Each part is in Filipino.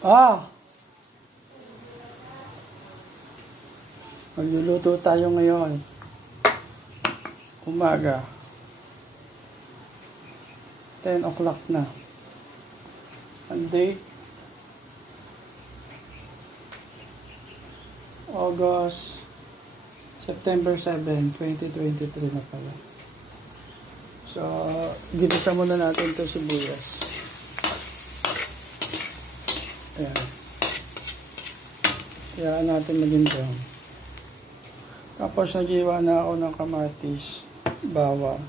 Ah! Magluluto tayo ngayon. Umaga. 10 o'clock na. Ang date? September 7, 2023 na pala. So, ginisa muna natin ito sibuyas. Ayan. Kayaan natin maging brown. Tapos, nagiwa na ako ng kamatis, bawang,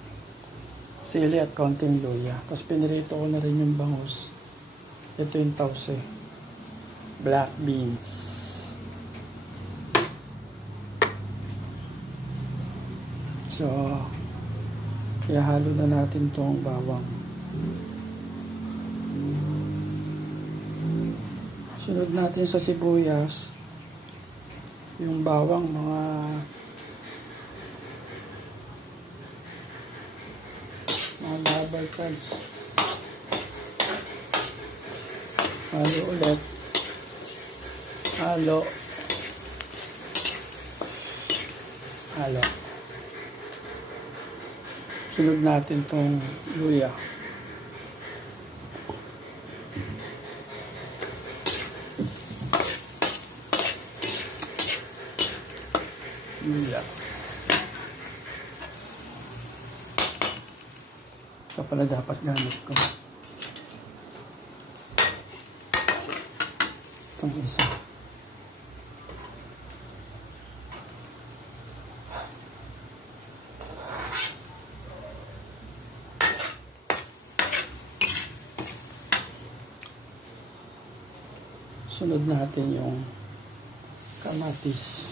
sili at konting luya. Tapos, pinirito ko na rin yung bangus. Ito yung tausi. Black beans. So, ihalo na natin itong bawang. Sunod natin sa sibuyas, yung bawang mga double size. Halo ulit. Halo. Sunod natin tong luya. Ito pala dapat gamit ko. Itong isa. Sunod natin yung kamatis.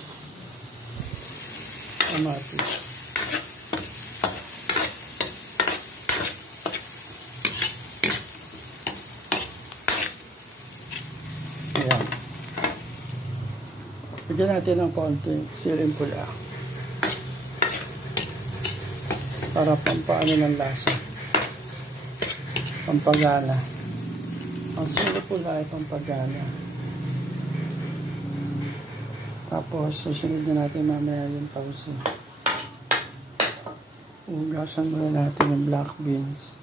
Ayan. Bigyan natin ng konting siling pula. Para pampaano ng lasa. Pampagana. Ang siling pula ay pampagana. Tapos, susunod na natin mamaya yung tausi. Ugasan muna natin yung black beans.